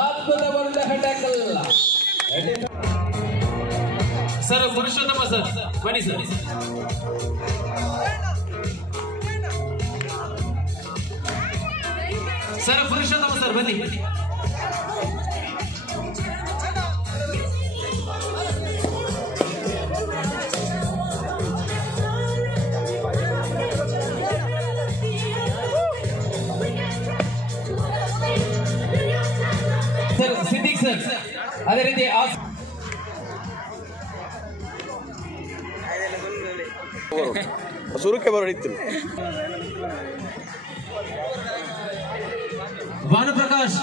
ಅದ್ಭುತವಾದ tackle sir. ಪುರುಷೋತ್ತಮ sir ಬನ್ನಿ sir. Sir ಪುರುಷೋತ್ತಮ sir ಬನ್ನಿ. ಸರ್ ಸಿದ್ದಿಕ್ ಸರ್ ಅದೇ ರೀತಿ ಸುರುಕೆ ಬರೋಡಿತ್ತು. ಭಾನುಪ್ರಕಾಶ್,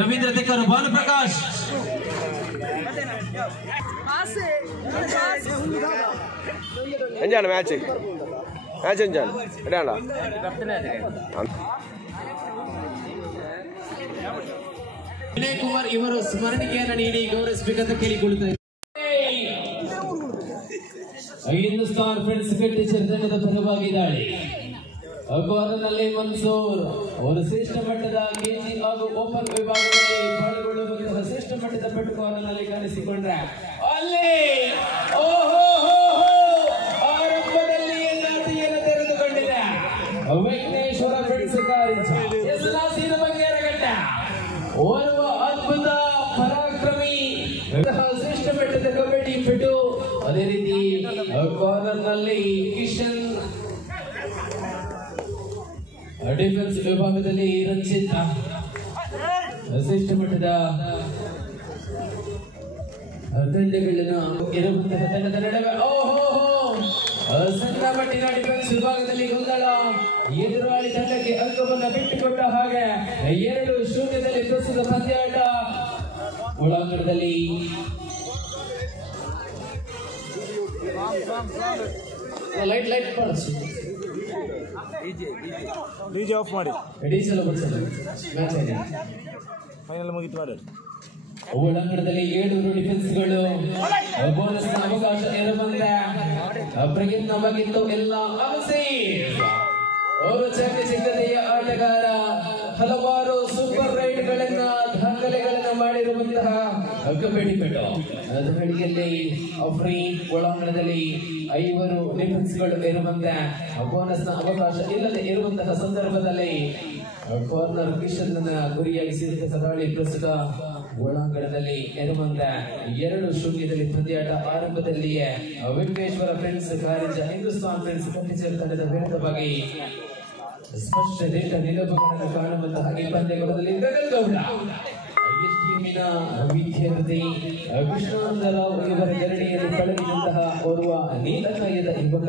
ರವೀಂದ್ರ ತೆಕ್ಕರು, ಭಾನುಪ್ರಕಾಶ್, ಎಂಜಾನ ಮ್ಯಾಚ್ ಎಂಜಾನ ಎಡಾಣ ವಿನಯ್ ಕುಮಾರ್ ಇವರು ಸ್ಮರಣಿಕೆಯನ್ನು ನೀಡಿ ಗೌರವಿಸಬೇಕಂತ ಕೇಳಿಕೊಳ್ಳುತ್ತಾರೆ. ಹಿಂದೂಸ್ತಾನ್ ಫ್ರೆಂಡ್ಸ್ ಟೀಚರ್ ತಂಡದ ಪರವಾಗಿದ್ದಾಳೆ. ಅಕ್ಬಾರನಲ್ಲಿ ಮನ್ಸೂರ್ ಅವರು ಶ್ರೇಷ್ಠ ಮಟ್ಟದ ಕೆಜಿ ಹಾಗೂ ಓಪನ್ ವಿಭಾಗದಲ್ಲಿ ಪಾಲ್ಗೊಳ್ಳುವಂತಹ ಶ್ರೇಷ್ಠ ಮಟ್ಟದ ಪಟುಕಾರನಲ್ಲಿ ಕಾಣಿಸಿಕೊಂಡ್ರೆ ಅಲ್ಲಿ ಆರಂಭದಲ್ಲಿ ಎಲ್ಲಾಟಿಯನ್ನು ತೆರೆದುಕೊಂಡಿದೆ ವಿಘ್ನೇಶ್ವರ ಫ್ರೆಂಡ್ಸ್ ಕಾರಿಂಜ ಬಗೆಯರಗಟ್ಟ. ಓರ್ವ ಅದ್ಭುತ ಪರಾಕ್ರಮಿ ಶ್ರೇಷ್ಠ ಮಟ್ಟದ ಕಬಡ್ಡಿ ಪಟು. ಅದೇ ರೀತಿ ಕಾರ್ನರ್ ನಲ್ಲಿ ಕಿಶನ್, ಡಿಫೆನ್ಸ್ ವಿಭಾಗದಲ್ಲಿ ರಂಜಿತ್ ಶ್ರೇಷ್ಠ ಮಟ್ಟದ ತಂಡಗಳನ್ನು ಇರುವಂತಹ ತಂಡದ ನಡುವೆ ಸಣ್ಣ ಮಟ್ಟಿನ ಡಿಫೆನ್ಸ್ ವಿಭಾಗದಲ್ಲಿ ಗೊಂದಲ. ಎದುರಾಳಿ ತಂಡಕ್ಕೆ ಅಂಕವನ್ನು ಬಿಟ್ಟುಕೊಟ್ಟ ಹಾಗೆ 2-0 ಪ್ರಸ್ತುತ ಪಂದ್ಯಾಟ. ಒಳಾಂಗಣದಲ್ಲಿ ಲೈಟ್ ಬಳಸು, ಡಿಜೆ ಆಫ್ ಮಾಡಿ, ಡೀಸೆಲ್ ಬಳಸಲು ಮ್ಯಾಚ್ ಆಗಿದೆ. ಫೈನಲ್ ಮುಗಿತು ಮಾಡಿ. ಒಳಾಂಗಣದಲ್ಲಿ 7 ಡಿಫೆನ್ಸ್ಗಳು ಬೋನಸ್ ಅವಕಾಶ ಇರಬಂದ ಪ್ರಯತ್ನವಾಗಿತ್ತು ಎಲ್ಲ ಅವರು ಸಿದ್ಧತೆಯ ಆಟಗಾರ. ಹಲವಾರು ಸೂಪರ್ ರೈಡ್ಗಳನ್ನ ದಾಖಲೆಗಳನ್ನ ಮಾಡಿರುವಂತಹ ಕಬಡ್ಡಿ ಪಟು. ದಾಳಿಯಲ್ಲಿ ಅಫ್ರೀನ್ ಒಳಾಂಗಣದಲ್ಲಿ 5 ಡಿಫೆನ್ಸ್ಗಳು ಇರುವಂತೆ ಬೋನಸ್ನ ಅವಕಾಶ ಇಲ್ಲದೆ ಇರುವಂತಹ ಸಂದರ್ಭದಲ್ಲಿ ಕಾರ್ನರ್ ಕಿಶನ್ ಗುರಿಯಾಗಿಸಿದಂತಹ ದಾಳಿ ಪ್ರಸ್ತುತ ಒಳಾಂಗಣದಲ್ಲಿ ಇರುವಂತೆ 2-0 ಪಂದ್ಯಾಟ. ಆರಂಭದಲ್ಲಿಯೇ Vighneshwara friends Karinja Hindustan friends teacher ತಂಡದ ವಿರುದ್ಧವಾಗಿ ಸ್ಪಷ್ಟ ನಿಲುವುಗಳನ್ನು ಕಾಣುವಂತಹ ಈ ಪಂದ್ಯಗಳಲ್ಲಿ ಗಗನಗೌಡ ಎಸ್ಟಿಎಂನ ವಿದ್ಯಾರ್ಥಿ ಕೃಷ್ಣಾನಂದರಾವ್ ಇವರ ಎರಡನೆಯಲ್ಲಿ ಪಳಗಿದಂತಹ ಓರ್ವ ನೀಲಕಾಯದ ಯುವಕ.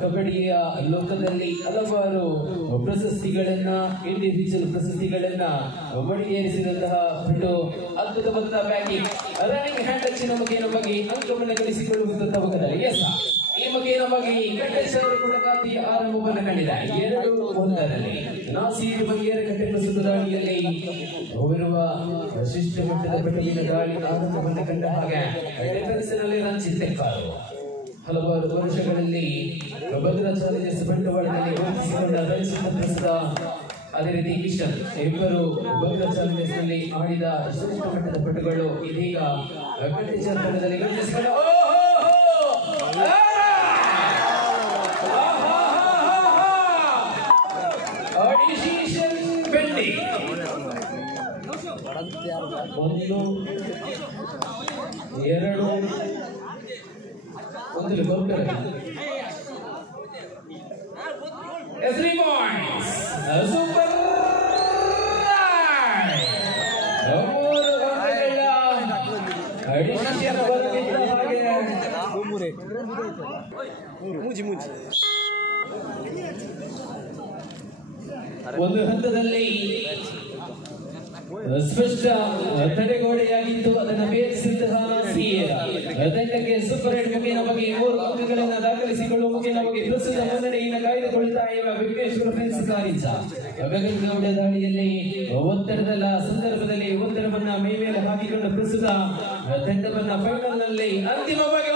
ಕಬಡ್ಡಿಯ ಲೋಕದಲ್ಲಿ ಹಲವಾರು ಪ್ರಶಸ್ತಿಗಳನ್ನ, ಇಂಡಿವಿಜುವಲ್ ಪ್ರಶಸ್ತಿಗಳನ್ನ ಮಡಿಯೇರಿಸಿದಂತಹ ಪಟು. ಅದ್ಭುತವಾದ ಬ್ಯಾಟಿಂಗ್, ರನ್ನಿಂಗ್ ಹ್ಯಾಂಡ್ ಟಚ್ಚಿನ ಮುಖೇನ ಬಗ್ಗೆ ಅಂಕವನ್ನು ಗಳಿಸಿಕೊಳ್ಳುವಂತಹ ಎಸ್ ಈ ಮುಖೇನ ಬಗ್ಗೆ ಕಟ್ಟೆಸವರು ಕೂಡ ಖಾತೆಯ ಆರಂಭವನ್ನು ಕಂಡಿದೆ. 2-1 ನಾಸೀರ್ ಬಗೆಯರಕಟ್ಟೆ ಪ್ರಸ್ತುತ ದಾಳಿಯಲ್ಲಿ ಓರ್ವ ಶಿಷ್ಟ ಮಟ್ಟದ ಪಟುವಿನ ದಾಳಿ ಆರಂಭವನ್ನು ಕಂಡ ಹಾಗೆ ಡಿಫೆನ್ಸ್ನಲ್ಲಿ ರಂಜಿತ್ ತೆಕ್ಕಾರು. ಹಲವಾರು ವರ್ಷಗಳಲ್ಲಿ ಭದ್ರಾ ಚಾಲೆಂಜರ್ಸ್ ಬಂಡವಾಳದಲ್ಲಿ ಗುರುತಿಸಿಕೊಂಡ ರಂಜಿತ್ ಪ್ರಸ್ತುತ. ಅದೇ ರೀತಿ ಕಿಶನ್ ಇಬ್ಬರು ಭದ್ರಾ ಚಾಲೆಂಜರ್ಸ್ ನಲ್ಲಿ ಆಡಿದ ಶ್ರೇಷ್ಠ ಮಟ್ಟದ ಪಟುಗಳು ಇದೀಗ ಕಟ್ಟೆಚರ್ ತಂಡದಲ್ಲಿ ಗುರುತಿಸಿಕೊಂಡ ಒಂದು ಹಂತದಲ್ಲಿ ಸ್ಪಷ್ಟ ತಡೆಗೋಡೆಯಾಗಿತ್ತು. ಅದನ್ನು ಭೇದಿಸಿದಂತಹ ನಾಸೀರ್ ತಂಡಕ್ಕೆ ಸೂಪರ್ ರೈಡ್ ಮುಖೇನವಾಗಿ 3 ಅಂಕಗಳನ್ನು ದಾಖಲಿಸಿಕೊಳ್ಳುವ ಮುಖೇನವಾಗಿ ಪ್ರಸ್ತುತ ಮುನ್ನಡೆಯನ್ನು ಕಾಯ್ದುಕೊಳ್ಳುತ್ತಾ ಇರುವ ವಿಘ್ನೇಶ್ವರ ಫ್ರೆಂಡ್ಸ್ ಕಾರಿಂಜ ಗಗನಗೌಡ ದಾಳಿಯಲ್ಲಿ ಒತ್ತಡದ ಸಂದರ್ಭದಲ್ಲಿ ಒತ್ತಡವನ್ನ ಮೈ ಮೇಲೆ ಹಾಕಿಕೊಂಡು ಪ್ರಸ್ತುತ ತಂಡವನ್ನ ಫೈನಲ್ ನಲ್ಲಿ ಅಂತಿಮವಾಗಿ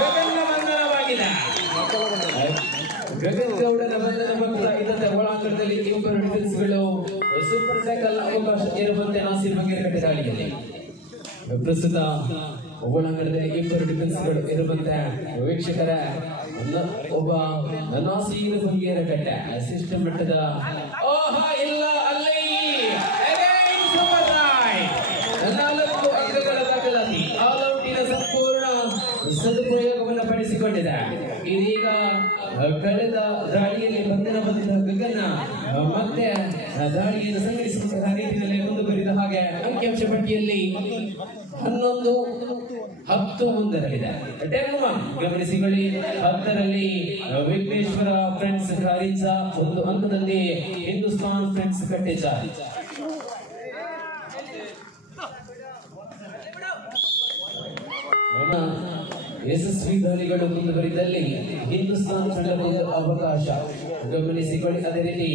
ಗಗನ ಬಂಧನವಾಗಿದೆ. ಗಗನಗೌಡನ ಬಂಧನ ಭಕ್ತ ಇದಂತೆ ಒಳಾಂಗಣದಲ್ಲಿ ಇಬ್ಬರು ಡಿಫೆನ್ಸ್ಗಳು ಸೂಪರ್ ಟ್ಯಾಕಲ್ ಅವಕಾಶ ಇರುವಂತೆ ನಾಸೀರ್ ಬಂಗೇರಕಟ್ಟೆ ದಾಳಿಯಲ್ಲಿ ಪ್ರಸ್ತುತ ಒಳಾಂಗಣದ ಇಬ್ಬರು ಡಿಫೆನ್ಸ್ಗಳು ಇರುವಂತೆ ವೀಕ್ಷಕರ ಒಬ್ಬ ನಾಸೀರ್ ಬಂಗೇರಕಟ್ಟೆ ಸಿಸ್ಟಮ್ ಮಟ್ಟದ ಇಲ್ಲ ಅಲ್ಲಿ 4 ಅಂಕಗಳ ದಾಖಲಾತಿ ಆಲ್ ಔಟಿನ ಸಂಪೂರ್ಣ ಸದುಪಯೋಗವನ್ನು ಪಡಿಸಿಕೊಂಡಿದೆ. ಇದೀಗ ಕಳೆದ ದಾಳಿಯಲ್ಲಿ ಬಂಧನ ಬಂದ ಗಗನ ಮತ್ತೆ ದಾಳಿಯನ್ನು ಸಂಘಟಿಸುವ ನಿಟ್ಟಿನಲ್ಲಿ ಮುಂದುವರಿದ ಹಾಗೆ ಅಂಕಿಅಂಶ ಪಟ್ಟಿಯಲ್ಲಿ 11-10 ಮುಂದರಲ್ಲಿದೆ. ಗಮನಿಸಿಕೊಳ್ಳಿ, 10ರಲ್ಲಿ ವಿಘ್ನೇಶ್ವರ ಫ್ರೆಂಡ್ಸ್ ಕಾರಿಂಜ, 1 ಅಂಕದಲ್ಲಿ ಹಿಂದೂಸ್ತಾನ್ ಫ್ರೆಂಡ್ಸ್ ಕಟ್ಟೆಚಾರ್. ಯಶಸ್ವಿ ದಾಳಿಗಳು ಮುಂದುವರಿದಲ್ಲಿ ಹಿಂದೂಸ್ತಾನ್ ತಂಡಕ್ಕೆ ಅವಕಾಶ. ಗಮನಿಸಿಕೊಳ್ಳಿ, ಅದೇ ರೀತಿ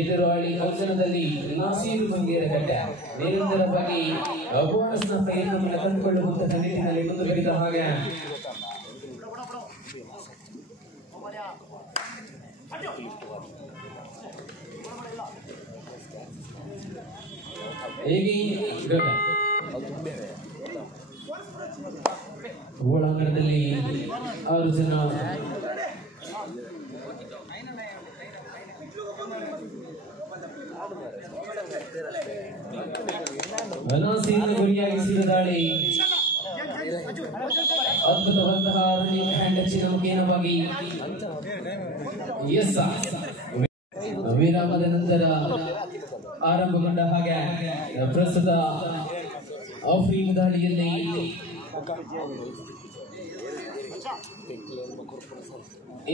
ಎದುರಾಳಿ ಅಂಕಣದಲ್ಲಿ ನಾಸೀರ್ ಬಂಗೇರಕಟ್ಟೆ ನಿರಂತರವಾಗಿ ಬೋನಸ್ನ ಪ್ರಯತ್ನವನ್ನು ಕಂಡುಕೊಳ್ಳುವಂತಹ ನಿಟ್ಟಿನಲ್ಲಿ ಮುಂದುವರಿದ ಹಾಗೆ ಒಳಾಂಗಣದಲ್ಲಿ 6 ಜನ ನಾಸೀರ್ ಗುರಿಯಾಗಿಸಿದ ದಾಳಿ ಅದ್ಭುತವಂತಹ ರನ್ನಿಂಗ್ ಹ್ಯಾಂಡ್ ಟಚ್ಚಿನ ಮುಖೇನವಾಗಿ ವಿರಾಮದ ನಂತರ ಆರಂಭಗೊಂಡ ಹಾಗೆ ಪ್ರಸ್ತುತ ಆಫ್ರೀನ್ ದಾಳಿಯಲ್ಲಿ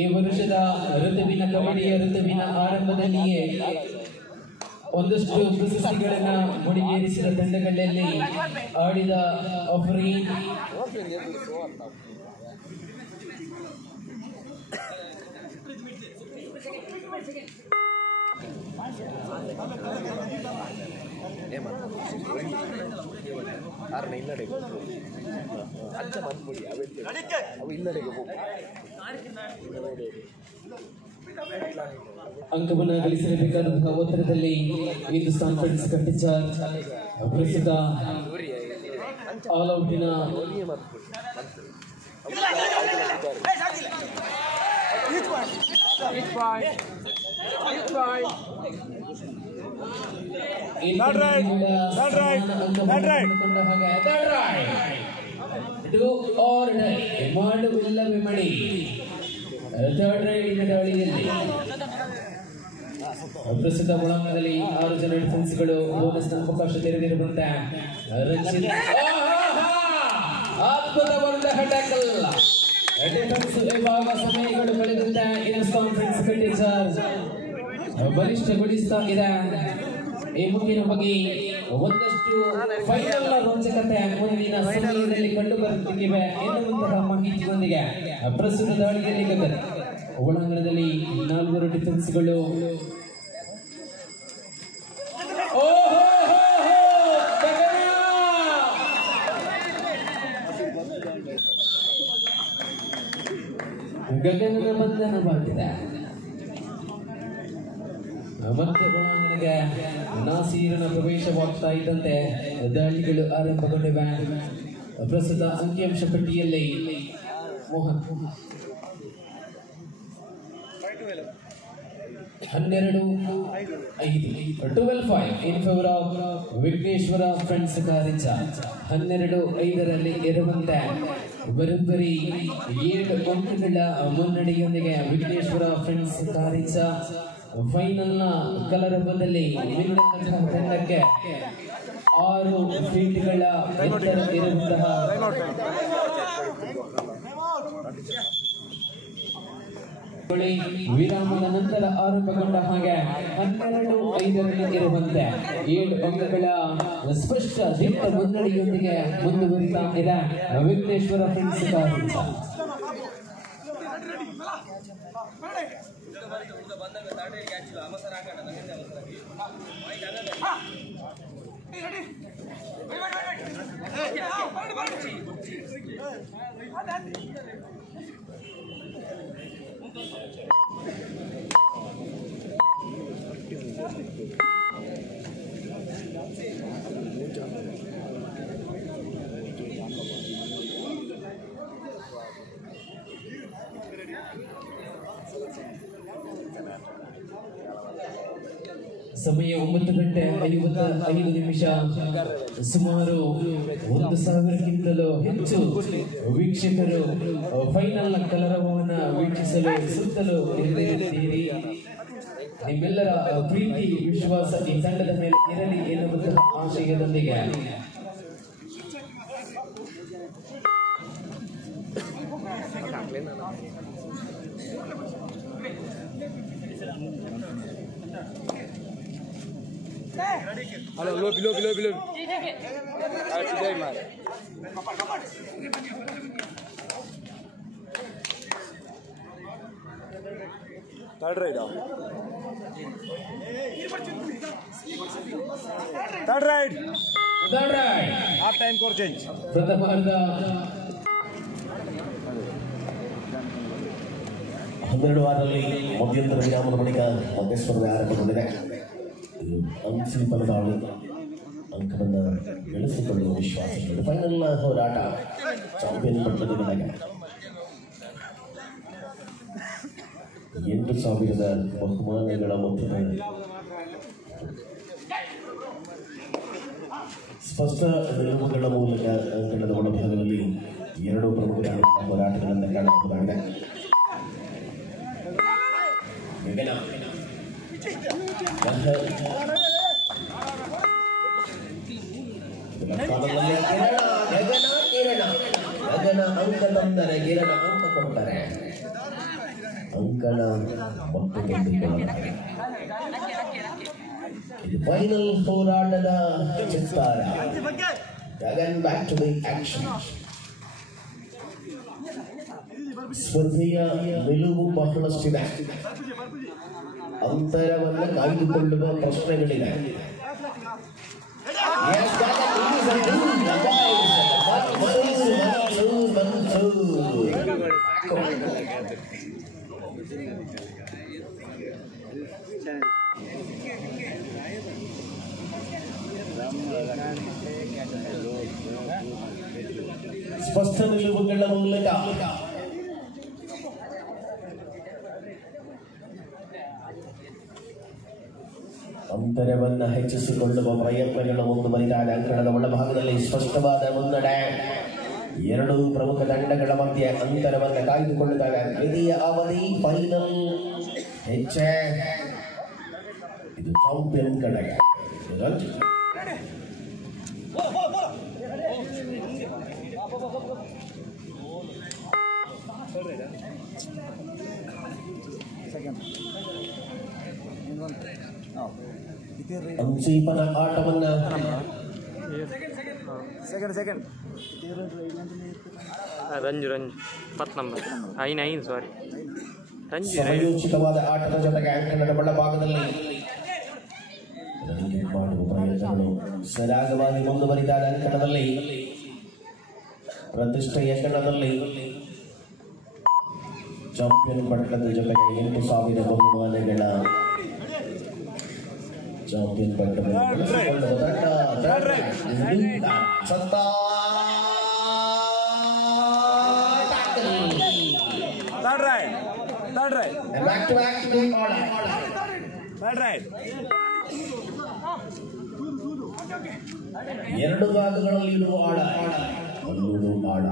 ಈ ವರ್ಷದ ಋತುವಿನ ಕಬಡ್ಡಿಯ ಋತುವಿನ ಆರಂಭದಲ್ಲಿಯೇ ಒಂದಷ್ಟು ಪ್ರಶಸ್ತಿಗಳನ್ನ ಮುಡಿಗೇರಿಸಿದ ತಂಡಗಳಲ್ಲಿ ಆಡಿದ ಆಫ್ರೀನ್ ಅಂಕವನ್ನು ಗಳಿಸಲೇಬೇಕಾದಂತಹ ಒತ್ತಡದಲ್ಲಿ ಹಿಂದೂಸ್ತಾನ್ ಫ್ರೆಂಡ್ಸ್ ಕಟ್ಟೆಚಾರ್ ಪ್ರಸ್ತುತ ಆಲ್ ಔಟಿನ ಮಾಡುವಿಲ್ಲವೇ ಮಡಿ ಥರ್ಡ್ ರೈಡಿನ ದಾಳಿಯಲ್ಲಿ ಪ್ರಸ್ತುತ ಒಳಾಂಗಣದಲ್ಲಿ 6 ಜನ ಡಿಫೆನ್ಸ್ಗಳು ಬೋನಸ್ನ ಅವಕಾಶ ತೆರೆದಿರುವಂತೆ ರಕ್ಷಿತ್ ಅದ್ಭುತವಾದಂತಹ ಟ್ಯಾಕಲ್ ಡಿಫೆನ್ಸ್ ವಿಭಾಗ ಸಮಯಗಳು ಕಳೆದಂತೆ ಹಿಂದೂಸ್ತಾನ್ ಫ್ರೆಂಡ್ಸ್ ಕಟ್ಟೆಚಾರ್ ಬಲಿಷ್ಠಗೊಳಿಸ್ತಾ ಇದೆ. ಈ ಮುಂದಿನ ಬಗ್ಗೆ ಒಂದಷ್ಟು ಫೈನಲ್ ರೋಚಕತೆ ಮುಂದಿನ ಸಮಯದಲ್ಲಿ ಕಂಡು ಬರುತ್ತಿವೆ ಎನ್ನುವಂತಹ ಮಾಹಿತಿಯೊಂದಿಗೆ ಪ್ರಸ್ತುತ ದಾಳಿಯಲ್ಲಿ ಗಗನ ಒಳಾಂಗಣದಲ್ಲಿ 4 ಡಿಫೆನ್ಸ್ಗಳು ಗಗನ ಬಂಧನವಾಗಿದೆ. ಮತ್ತೆ ಒಳಾಂಗಣಕ್ಕೆ ನಾಸೀರನ ಪ್ರವೇಶವಾಗ್ತಾ ಇದ್ದಂತೆ ದಾಳಿಗಳು ಆರಂಭಗೊಂಡಿವೆ. ಪ್ರಸ್ತುತ ಅಂಕಿಅಂಶ ಪಟ್ಟಿಯಲ್ಲಿ Mohan 12-5 in favour of Vighneshwara friends Karinja. 12-5ರಲ್ಲಿ ಇರುವಂತೆ ಬರೋಬ್ಬರಿ 7 ಅಂಕಗಳ ಮುನ್ನಡೆಯೊಂದಿಗೆ ವಿಘ್ನೇಶ್ವರ ಫ್ರೆಂಡ್ಸ್ ಕಾರಿಂಜ ಫೈನಲ್ನ ಕಲರಬದಲ್ಲಿ ವಿನ್ನಂತಹ ತಂಡಕ್ಕೆ 6 ಫೀಟ್ಗಳ ಎತ್ತರ ಇರುವಂತಹ ವಿರಾಮದ ನಂತರ ಆರಂಭಗೊಂಡ ಹಾಗೆ 12-5ರಲ್ಲಿ ಇರುವಂತೆ 7 ಅಂಕಗಳ ಸ್ಪಷ್ಟ ದಿಟ್ಟ ಮುನ್ನಡೆಯೊಂದಿಗೆ ಮುಂದುವರಿತಾ ಇದೆ ವಿಘ್ನೇಶ್ವರ ಫ್ರೆಂಡ್ಸ್ ಕಾರಿಂಜ. ಸಮಯ 9:55 ಸುಮಾರು 1,000ಕ್ಕಿಂತಲೂ ಹೆಚ್ಚು ವೀಕ್ಷಕರು ಫೈನಲ್ ಕಲರವವನ್ನು ವೀಕ್ಷಿಸಲು ಸುತ್ತಲೂ ಇರಲಿದ್ದೀರಿ. ನಿಮ್ಮೆಲ್ಲರ ಪ್ರೀತಿ ವಿಶ್ವಾಸ ಈ ತಂಡದ ಮೇಲೆ ಇರಲಿ ಎನ್ನುವಂತಹ ಆಶಯದೊಂದಿಗೆ Halo, below. Today, man. Third ride. Half time core change. ಹನ್ನೆರಡು ವಾರದಲ್ಲಿ ಮಧ್ಯಂತರ ವಿರಾಮದ ಬಳಿಕ ಮಧ್ಯಸ್ಪರ್ಧೆ ಆರಂಭಗೊಂಡಿದೆ. ಅಂತಿಮದಾಳಿ ಅಂಕವನ್ನು ಗಳಿಸಿಕೊಳ್ಳುವ ವಿಶ್ವಾಸ. ಫೈನಲ್ ಹೋರಾಟ ಚಾಂಪಿಯನ್ ಪಟ್ಟಣದೊಳಗೆ 8,000 ಬಹುಮಾನಗಳ ಮೊತ್ತದ ಸ್ಪಷ್ಟ ನಿಲುವುಗಳ ಮೂಲಕ ಅಂಕಣದ ಒಳಭಾಗದಲ್ಲಿ 2 ಪ್ರಮುಖ ಹೋರಾಟಗಳನ್ನು ಕಾಣಬಹುದಾಗಿದೆ. ಅಂಕ ತಂದರೆ ಗಿರಣ ಅಂಕ ಕೊಡ್ತಾರೆ. ಅಂಕಣ ಮತ್ತು ಇದು ಫೈನಲ್ ಹೋರಾಟದ ಚಿತ್ತಾರ. Again back to the action. ಸ್ಪರ್ಧೆಯ ನಿಲುವು ಬಹಳಷ್ಟಿದೆ. ಅಂತರವನ್ನು ಕಾಯ್ದುಕೊಳ್ಳುವ ಪ್ರಶ್ನೆಗಳಿವೆ. ಸ್ಪಷ್ಟ ನಿಲುವುಗಳ ಮೂಲಕ ಅಂತರವನ್ನು ಹೆಚ್ಚಿಸಿಕೊಳ್ಳುವ ಪ್ರಯತ್ನಗಳು ಮುಂದುವರಿದಾಗ ಅಂಕಣದ ಒಳಭಾಗದಲ್ಲಿ ಸ್ಪಷ್ಟವಾದ ಮುನ್ನಡೆ. 2 ಪ್ರಮುಖ ತಂಡಗಳ ಮಧ್ಯೆ ಅಂತರವನ್ನು ಕಾಯ್ದುಕೊಳ್ಳುವಾಗ ದ್ವಿತೀಯ ಅವಧಿ ಫೈನಲ್ ಹೆಜ್ಜೆ. ಇದು ಚಾಂಪಿಯನ್ ಕಡೆಗೆ. ಅಂಚೀಪನ ಆಟವನ್ನು ಸೆಕೆಂಡ್ ರಂಜು 10 ನಂಬರ್ 9 ಸಾರಿ ಸಮಯೋಚಿತವಾದ ಆಟದ ಜೊತೆಗೆ ಅಂಕಣದ ಒಳಭಾಗದಲ್ಲಿ ಮಾಡುವ ಪ್ರಯತ್ನಗಳು ಸರಾಗವಾಗಿ ಮುಂದುವರಿದಾಗ ಅಂಕಣದಲ್ಲಿ ಪ್ರತಿಷ್ಠೆಯ ಕಣದಲ್ಲಿ ಚಾಂಪಿಯನ್ ಪಟ್ಟಣದ ಜೊತೆಗೆ 8,000 ಬಹುಮಾನಗಳ ಚಾಂಪಿಯನ್ ಪಟ್ಟಣದಲ್ಲಿ ಎರಡು ಭಾಗಗಳಲ್ಲಿ ಇರುವ ಆಡ ಎಲ್ಲೂರು ಆಡ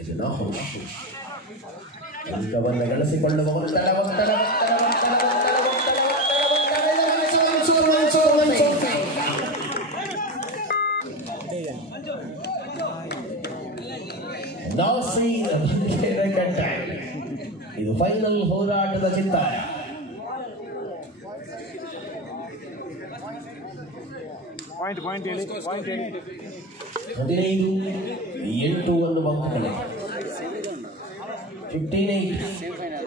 ಇದನ್ನ ಅಂಕವನ್ನು ಗಳಿಸಿಕೊಳ್ಳುವ ಒತ್ತಡ ಇದು ಫೈನಲ್ ಹೋರಾಟದ ಚಿತ್ತಾರ. 15-8 ಅನ್ನುವ ಅಂಕಗಳು 15-8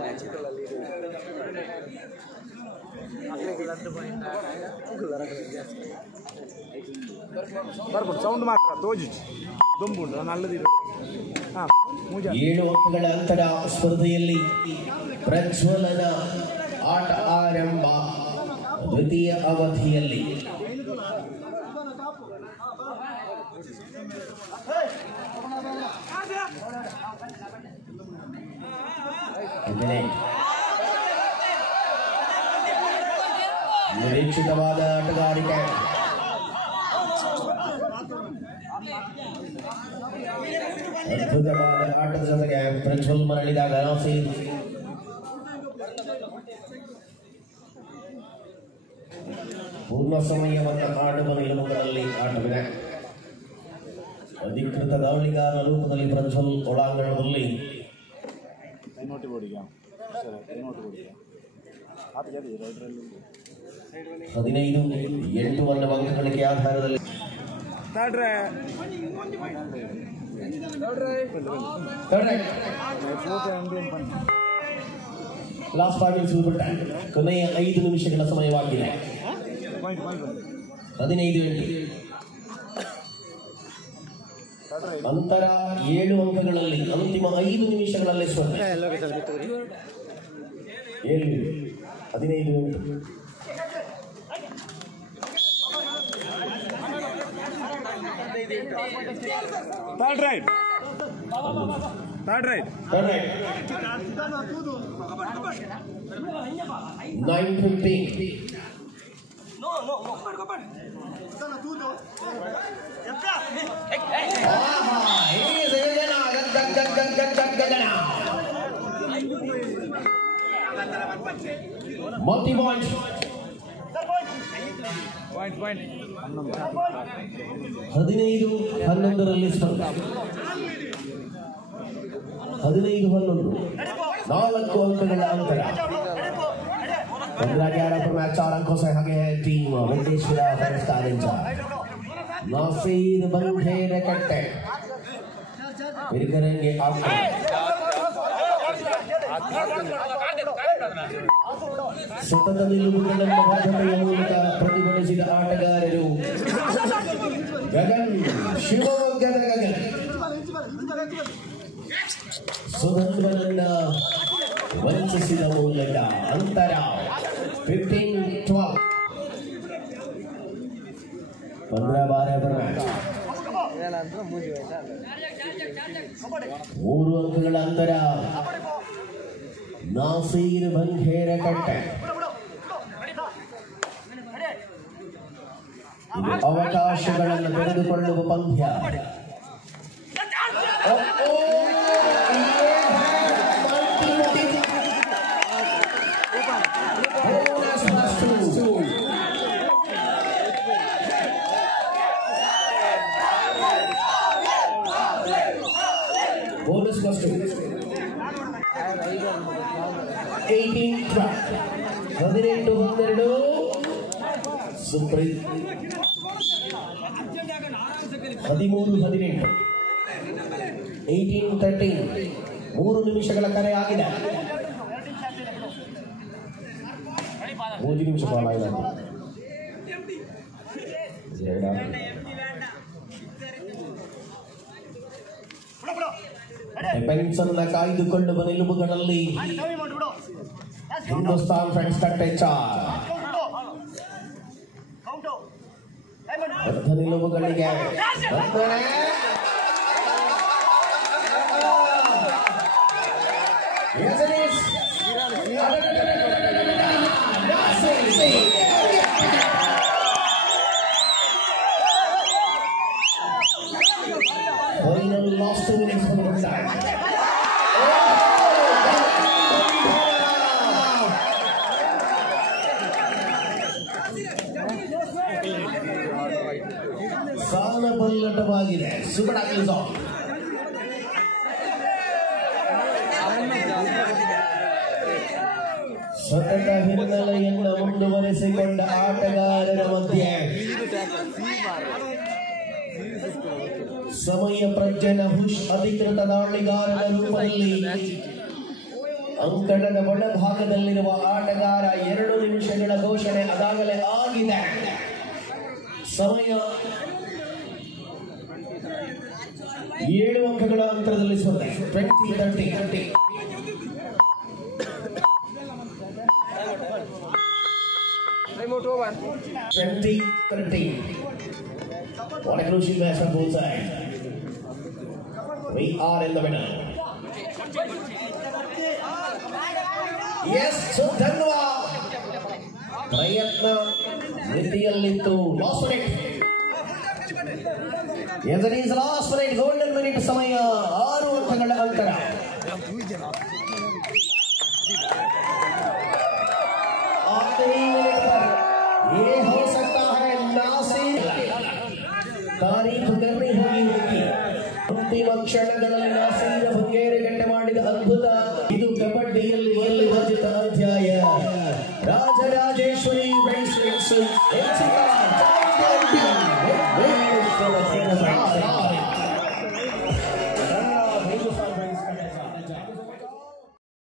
ಬರ್ಬೋದು ಸೌಂಡ್ ಮಾತ್ರ ತೋಜಿಚ್ಚು ದೊಂಬುಂಡು ನಲ್ಲದಿರು 7 ಅಂಕಗಳ ಅಂತರ ಸ್ಪರ್ಧೆಯಲ್ಲಿ ಪ್ರಜ್ವಲನ ಆಟ ಆರಂಭ ದ್ವಿತೀಯ ಅವಧಿಯಲ್ಲಿ ನಿರೀಕ್ಷಿತವಾದ ಆಟಗಾರಿಕೆ ಅದ್ಭುತವಾದ ಆಟದ ಜೊತೆಗೆ ಪ್ರಜ್ವಲ್ ಮರಳಿದಾಗ ನಾಸೀರ್ ಪೂರ್ಣ ಸಮಯವನ್ನು ಆಡುವ ನಿಲುವುಗಳಲ್ಲಿ ಆಟವಿದೆ. ಅಧಿಕೃತ ದಾಳಿಗಾರ ರೂಪದಲ್ಲಿ ಪ್ರಜ್ವಲ್ ಒಳಾಂಗಣದಲ್ಲಿ 15-8 ಅಂಕ ಗಳಿಕೆ ಆಧಾರದಲ್ಲಿ ಲಾಸ್ಟ್ 5 ಮಿನಿಟ್ಸ್ ಬಿಟ್ಟ ಕೊನೆಯ 5 ನಿಮಿಷಗಳ ಸಮಯವಾಗಿದೆ. 15-8 ಅಂತರ 7 ಅಂಕಗಳಲ್ಲಿ ಅಂತಿಮ 5 ನಿಮಿಷಗಳಲ್ಲಿ ಸ್ಪರ್ಧೆ. 15-8 Third right. 9:15. Multi-point. Point. 15-11 ಸ್ಪರ್ಧೆ. 15-11 4 अंकಗಳ ಅಂತರ. 15-11 पर मैच 4 अंकों से आगे है team Venkateshwara forester incharge Nasir बंखेर कट्टे. फिर करेंगे आपको ಸತತ ನಿಲುವುಗಳನ್ನು ಬದ್ಧತೆಯ ಮೂಲಕ ಪ್ರತಿಭಟಿಸಿದ ಆಟಗಾರರು ಗಗನ್ ಶಿವಮೊಗ್ಗದ ಗಗನ್ ಸುಧನ್ವನನ್ನ ವಂಚಿಸಿದ ಮೂಲಕ ಅಂತರ 15-12 15-12 पर मैच 3 ಅಂಕಗಳ ಅಂತರ. ನಾಸೀರ್ ಬಂಖೇರ ಕಟ್ಟೆ ಅವಕಾಶಗಳನ್ನು ತೆಗೆದುಕೊಳ್ಳುವ ಪಂದ್ಯ. ಬೋನಸ್ ಪ್ಲಸ್ 18-12 ಸುಪ್ರೀತ್ 13-18 18-13 3 ನಿಮಿಷಗಳ ಕರೆ ಆಗಿದೆ. 3 ನಿಮಿಷ ಬಾಲ್ ಆಗಿದೆ. ಡಿಫೆನ್ಸ್ ಅನ್ನ ಕಾಯ್ದುಕೊಳ್ಳುವ ನಿಲುವುಗಳಲ್ಲಿ ಹಿಂದೂಸ್ತಾನ್ ಫ್ರೆಂಡ್ಸ್ ಕಟ್ಟೆ ಅರ್ಧ ನಿಲುವುಗಳಿಗೆ final last 2 minutes for the side. ಸಾಲ ಬಲ್ಲಟವಾಗಿದೆ. Super tackle song. ಸತತ ಹಿನ್ನೆಲೆಯನ್ನು ಮುಂದುವರೆಸಿಕೊಂಡ ಆಟಗಾರರ ಮಧ್ಯೆ ಸಮಯ ಪ್ರಜ್ಞೆನ ಹುಷ್ ಅಧಿಕೃತ ದಾಳಿಗಾರರ ರೂಪದಲ್ಲಿ ಅಂಕಣದ ಒಳಭಾಗದಲ್ಲಿರುವ ಆಟಗಾರ 2 ನಿಮಿಷಗಳ ಘೋಷಣೆ ಅದಾಗಲೇ ಆಗಿದೆ. ಸಮಯ 7 ಅಂಕಗಳ ಅಂತರದಲ್ಲಿ ಸ್ಪರ್ಧೆ. 20-30. What a crucial match on both sides. We are in the winner. Yes, so ಧನ್ಯವಾದ. ಪ್ರಯತ್ನ ಮಿತಿಯಲ್ಲಿತ್ತು. Last minute. Yes, it is last minute, golden minute ಸಮಯ. 6 ಅಂಕಗಳ ಅಂತರ. आखिरी मिनट पर ये हो सकता है नासिर. तारीफ करनी होगी. ಅಂತಿಮ ಕ್ಷಣಗಳಲ್ಲಿ ನಾಸಿರ್ ಬಂಗೇರಗಟ್ಟೆ ಮಾಡಿದ ಅದ್ಭುತ. ಇದು ಕಬಡ್ಡಿಯಲ್ಲಿ ವರ್ಜಿತ ಅಧ್ಯಾಯ. ರಾಜರಾಜೇಶ್ವರಿ